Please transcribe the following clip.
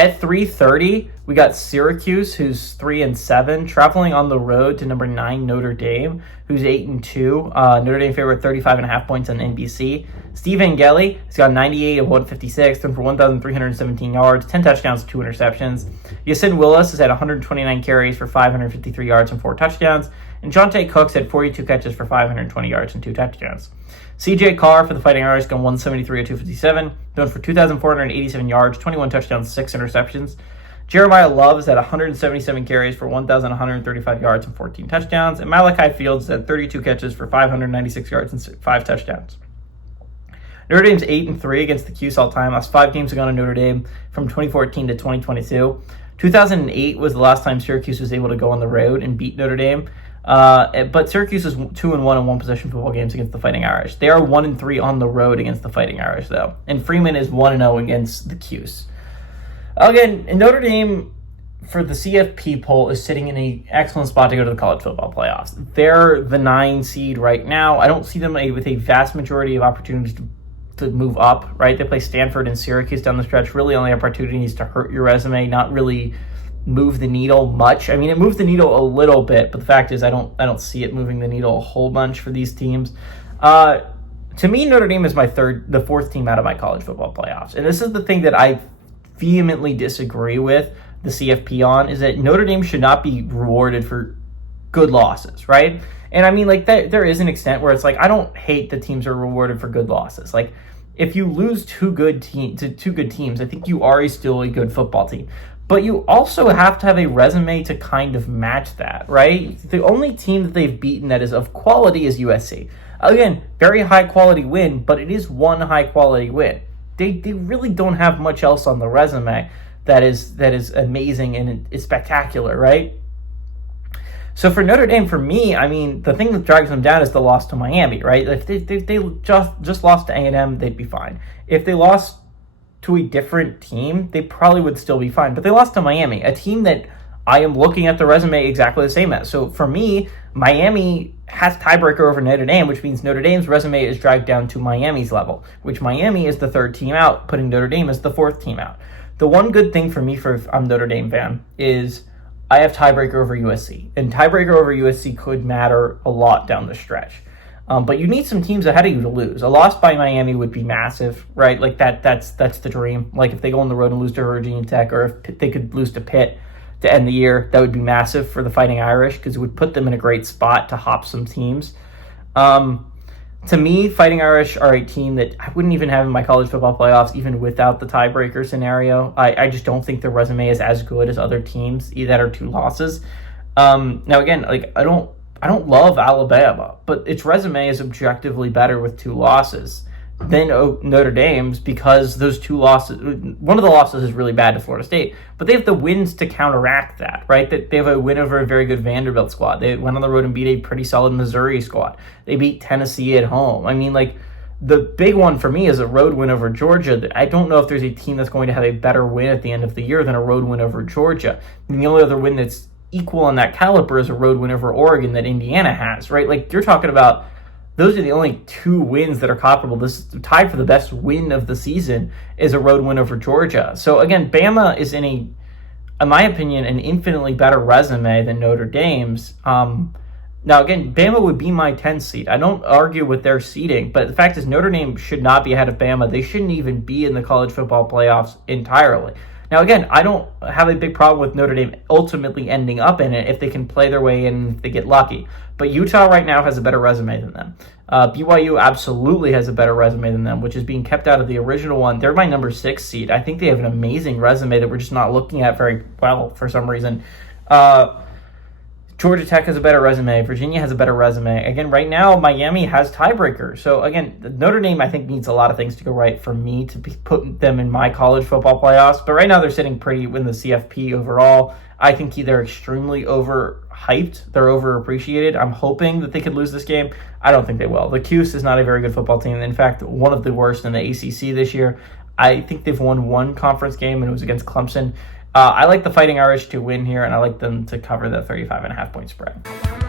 At 3:30, we got Syracuse, who's 3-7, traveling on the road to number 9 Notre Dame, who's 8-2. Notre Dame favorite 35.5 points on NBC. Steve Angeli has got 98 of 156, thrown for 1,317 yards, 10 touchdowns, 2 interceptions. Yasin Willis has had 129 carries for 553 yards and 4 touchdowns. And Jonte Cooks had 42 catches for 520 yards and 2 touchdowns. CJ Carr for the Fighting Irish got 173 of 257, thrown for 2,487 yards, 21 touchdowns, 6 interceptions. Jeremiah Love has had 177 carries for 1,135 yards and 14 touchdowns. And Malachi Fields had 32 catches for 596 yards and 5 touchdowns. Notre Dame's 8-3 against the Cuse all time. Last 5 games have gone to Notre Dame from 2014 to 2022. 2008 was the last time Syracuse was able to go on the road and beat Notre Dame. But Syracuse is 2-1 in one-possession football games against the Fighting Irish. They are 1-3 on the road against the Fighting Irish, though. And Freeman is 1-0 against the Cuse. Again, Notre Dame, for the CFP poll, is sitting in an excellent spot to go to the college football playoffs. They're the 9 seed right now. I don't see them with a vast majority of opportunities to move up, right? They play Stanford and Syracuse down the stretch. Really only opportunities to hurt your resume, not really move the needle much. I mean, it moves the needle a little bit, but the fact is I don't see it moving the needle a whole bunch for these teams. To me, Notre Dame is the 4th team out of my college football playoffs. And this is the thing that I vehemently disagree with the CFP on, is that Notre Dame should not be rewarded for good losses, right? And I mean, like, there is an extent where it's like, I don't hate that teams are rewarded for good losses. Like, if you lose two good teams, I think you are still a good football team. But you also have to have a resume to kind of match that, right? The only team that they've beaten that is of quality is USC. Again, very high quality win, but it is one high quality win. They really don't have much else on the resume that is amazing and is spectacular, right? So for Notre Dame, for me, I mean, the thing that drags them down is the loss to Miami, right? If they just lost to A&M, they'd be fine. If they lost to a different team, they probably would still be fine. But they lost to Miami, a team that I am looking at the resume exactly the same as. So for me, Miami has tiebreaker over Notre Dame, which means Notre Dame's resume is dragged down to Miami's level, which Miami is the 3rd team out, putting Notre Dame as the 4th team out. The one good thing for me, if I'm a Notre Dame fan, is I have tiebreaker over USC. And tiebreaker over USC could matter a lot down the stretch. But you need some teams ahead of you to lose. A loss by Miami would be massive, right? Like that's the dream. Like if they go on the road and lose to Virginia Tech, or if they could lose to Pitt to end the year, that would be massive for the Fighting Irish because it would put them in a great spot to hop some teams. To me, Fighting Irish are a team that I wouldn't even have in my college football playoffs, even without the tiebreaker scenario. I just don't think their resume is as good as other teams that are 2 losses. Now again, like I don't love Alabama, but its resume is objectively better with 2 losses than Notre Dame's because those 2 losses, one of the losses is really bad to Florida State, but they have the wins to counteract that, right? That they have a win over a very good Vanderbilt squad. They went on the road and beat a pretty solid Missouri squad. They beat Tennessee at home. I mean, like, the big one for me is a road win over Georgia. I don't know if there's a team that's going to have a better win at the end of the year than a road win over Georgia. And the only other win that's equal on that caliber is a road win over Oregon that Indiana has, right? Like, you're talking about those are the only 2 wins that are comparable. This tied for the best win of the season is a road win over Georgia. So again, Bama is in my opinion, an infinitely better resume than Notre Dame's. Now again, Bama would be my 10th seed. I don't argue with their seeding, but the fact is Notre Dame should not be ahead of Bama. They shouldn't even be in the college football playoffs entirely. Now, again, I don't have a big problem with Notre Dame ultimately ending up in it if they can play their way in, if they get lucky. But Utah right now has a better resume than them. BYU absolutely has a better resume than them, which is being kept out of the original one. They're my number 6 seed. I think they have an amazing resume that we're just not looking at very well for some reason. Georgia Tech has a better resume. Virginia has a better resume. Again, right now, Miami has tiebreaker. So, again, Notre Dame, I think, needs a lot of things to go right for me to put them in my college football playoffs. But right now, they're sitting pretty in the CFP overall. I think they're extremely overhyped. They're overappreciated. I'm hoping that they could lose this game. I don't think they will. The Cuse is not a very good football team. In fact, one of the worst in the ACC this year. I think they've won one conference game, and it was against Clemson. I like the Fighting Irish to win here, and I like them to cover the 35.5 point spread.